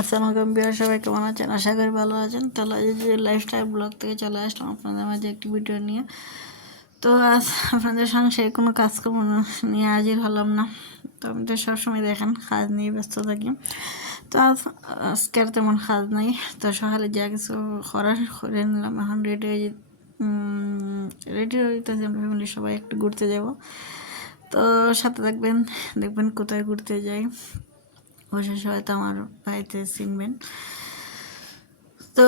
আসসালামু আলাইকুম বিহার, সবাই কেমন আছেন? আশা করি ভালো আছেন। তাহলে আজ যে লাইফস্টাইল ব্লগ থেকে চলে আসলাম আপনাদের মাঝে একটি ভিডিও নিয়ে। তো আজ আপনাদের সঙ্গে সেই কোনো কাজকর্ম নিয়ে হাজির হলাম না। তো আমি তো সবসময় দেখেন কাজ নিয়ে ব্যস্ত থাকি। তো আজকে আর তেমন কাজ নাই। তো সকালে যা কিছু করার করে নিলাম। এখন রেডি হইতেছি, আমরা ফ্যামিলি সবাই একটু ঘুরতে যাব। তো সাথে থাকবেন, দেখবেন কোথায় ঘুরতে যাই। অবশ্যই হয়তো আমার বাড়িতে চিনবেন। তো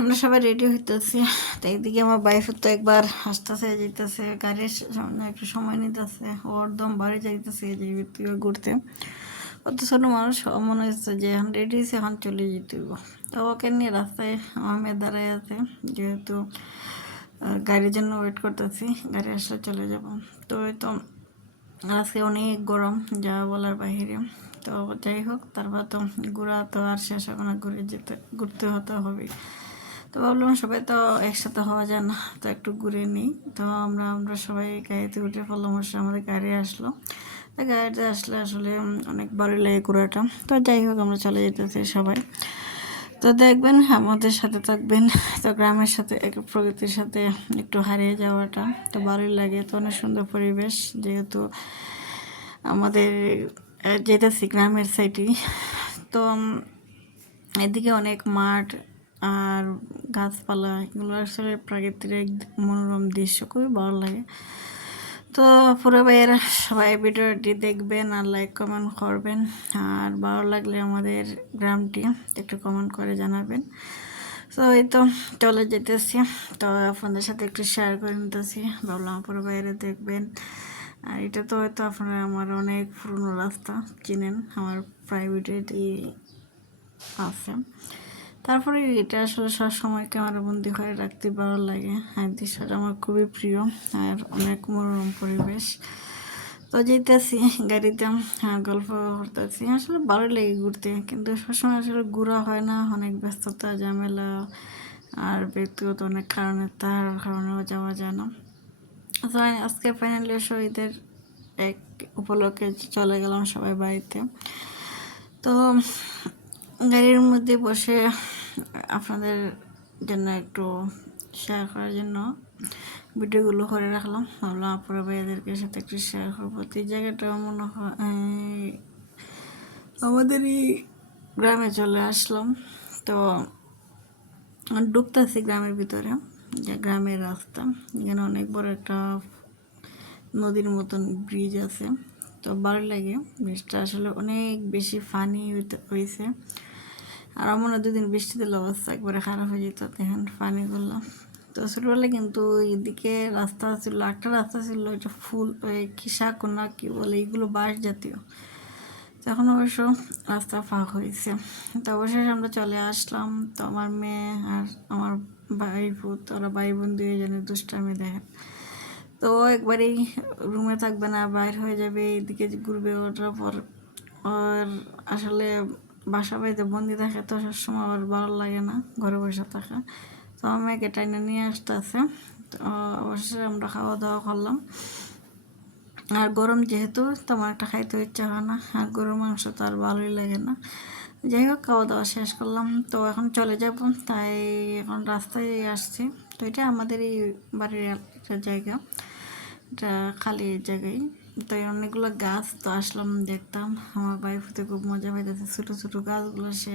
আমরা সবাই রেডি হইতেছি। তো এইদিকে আমার বাইফ তো একবার আসতেছে যেতেছে, গাড়ির সামনে একটু সময় নিতেছে, ওর দম বাড়ি যাইতেছে যে তুইও ঘুরতে। অত ছোট মানুষ মনে হচ্ছে যে এখন রেডি হয়েছে, এখন চলে যেতে হইব। তো ওকে নিয়ে রাস্তায় আমার মেয়ে দাঁড়ায় আছে, যেহেতু গাড়ির জন্য ওয়েট করতেছি, গাড়ি আসলে চলে যাব। তো ওই তো আজকে অনেক গরম, যা বলার বাহিরে। তো যাই হোক, তারপর তো ঘোরা তো আর শেষ হবে না, ঘুরতে হতে হবে। তো ভাবলাম সবাই তো একসাথে হওয়া যায় না, তো একটু ঘুরে নিই। তো আমরা সবাই গাড়িতে উঠে পড়লাম, আমাদের গাড়ি আসলো। তো গাড়িতে আসলে আসলে অনেক ভালো লাগে ঘোরাটা। তো যাই হোক, আমরা চলে যেতেছি সবাই। তো দেখবেন, আমাদের সাথে থাকবেন। তো গ্রামের সাথে প্রকৃতির সাথে একটু হারিয়ে যাওয়াটা তো ভালোই লাগে। তো অনেক সুন্দর পরিবেশ, যেহেতু আমাদের যেতেছি গ্রামের সাইডে। তো এদিকে অনেক মাঠ আর গাছপালা, এগুলো আসলে প্রাকৃতিক মনোরম দৃশ্য, খুবই ভালো লাগে। তো পুরো ভাইয়েরা সবাই ভিডিওটি দেখবেন আর লাইক কমেন্ট করবেন। আর ভালো লাগলে আমাদের গ্রামটি একটু কমেন্ট করে জানাবেন। তো এই তো চলে যেতেছি। তো আপনাদের সাথে একটু শেয়ার করে নিতেছি, ভাবলাম পুরো বাইরে দেখবেন। আর এটা তো হয়তো আপনারা আমার অনেক পুরনো রাস্তা চিনেন, আমার প্রাইভেটই আছে। তারপরে এটা আসলে সবসময় ক্যামেরাবন্দি করে রাখতে ভালো লাগে। আর দৃশ্যটা আমার খুবই প্রিয় আর অনেক মনোরম পরিবেশ। তো যেতেছি গাড়িতে, গল্প করতেছি, আসলে ভালো লাগে ঘুরতে, কিন্তু সবসময় আসলে ঘোরা হয় না, অনেক ব্যস্ততা ঝামেলা আর ব্যক্তিগত অনেক কারণে, তার কারণেও যাওয়া যায় না। তো আজকে ফাইনালি শহীদের এক উপলক্ষে চলে গেলাম সবাই বাড়িতে। তো গাড়ির মধ্যে বসে আপনাদের জন্য একটু শেয়ার করার জন্য ভিডিওগুলো করে রাখলাম, ভাবলাম আপুরা ভাইয়াদেরকে সাথে একটু শেয়ার করবো। তো এই জায়গাটা মনে হয় আমাদেরই গ্রামে চলে আসলাম। তো ঢুকতেছি গ্রামের ভিতরে, যে গ্রামের রাস্তা, এখানে অনেক বড় একটা নদীর মতন ব্রিজ আছে। তো ভালো লাগে, ব্রিজটা আসলে অনেক বেশি ফানি হয়েছে। আর আমার দুদিন বৃষ্টি দিলে অবস্থা একবারে খারাপ হয়ে যেত, দেখেন পানিগুলো। তো ছোটোবেলায় কিন্তু এদিকে রাস্তা ছিল, একটা রাস্তা ছিল, এটা ফুল কি শাক না কি বলে, এগুলো বাঁশ জাতীয়। তখন অবশ্য রাস্তা ফাঁক হয়েছে। তো অবশেষে আমরা চলে আসলাম। তো আমার মেয়ে আর আমার ভাই বোন, ওরা ভাই বোন দুজনে দুষ্টামি দেখেন। তো একবারেই রুমে থাকবে না, বাইর হয়ে যাবে, এদিকে ঘুরবে। ওটার পর আর আসলে বাসা বাড়িতে বন্দি থাকে, তো সবসময় আবার ভালো লাগে না ঘরে বসে থাকা। তো আমার মেয়েকে টাইনে নিয়ে আসতেছে। তো অবশ্যই আমরা খাওয়া দাওয়া করলাম। আর গরম যেহেতু তেমন একটা খাইতে ইচ্ছা হয় না, আর গরুর মাংস তো আর ভালোই লাগে না। যাই হোক, খাওয়া দাওয়া শেষ করলাম। তো এখন চলে যাব, তাই এখন রাস্তায় আসছি। তো এটা আমাদের এই বাড়ির একটা জায়গা, এটা খালি জায়গায়। তাই অনেকগুলো গাছ, তো আসলাম দেখতাম। আমার বাইফতে খুব মজা পাইতেছে, ছোটো ছোটো গাছগুলো সে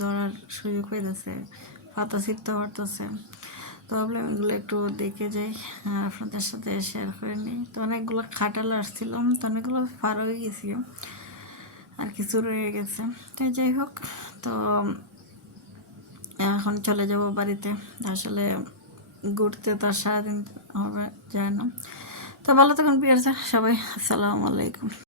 ধরার সুযোগ পাইতেছে, পাতা ছিঁড়তে পারতেছে। তো ভাবলাম এগুলো একটু দেখে যাই, আপনাদের সাথে শেয়ার করে নিই। তো অনেকগুলো খাটাল আসছিলাম, তো অনেকগুলো পার হয়ে গেছি, আর কিছু রয়ে গেছে। তাই যাই হোক, তো এখন চলে যাব বাড়িতে। আসলে ঘুরতে তো আর সারাদিন হবে যায় না। তো ভালো থাকুন প্রিয় সবাই, আসসালামু আলাইকুম।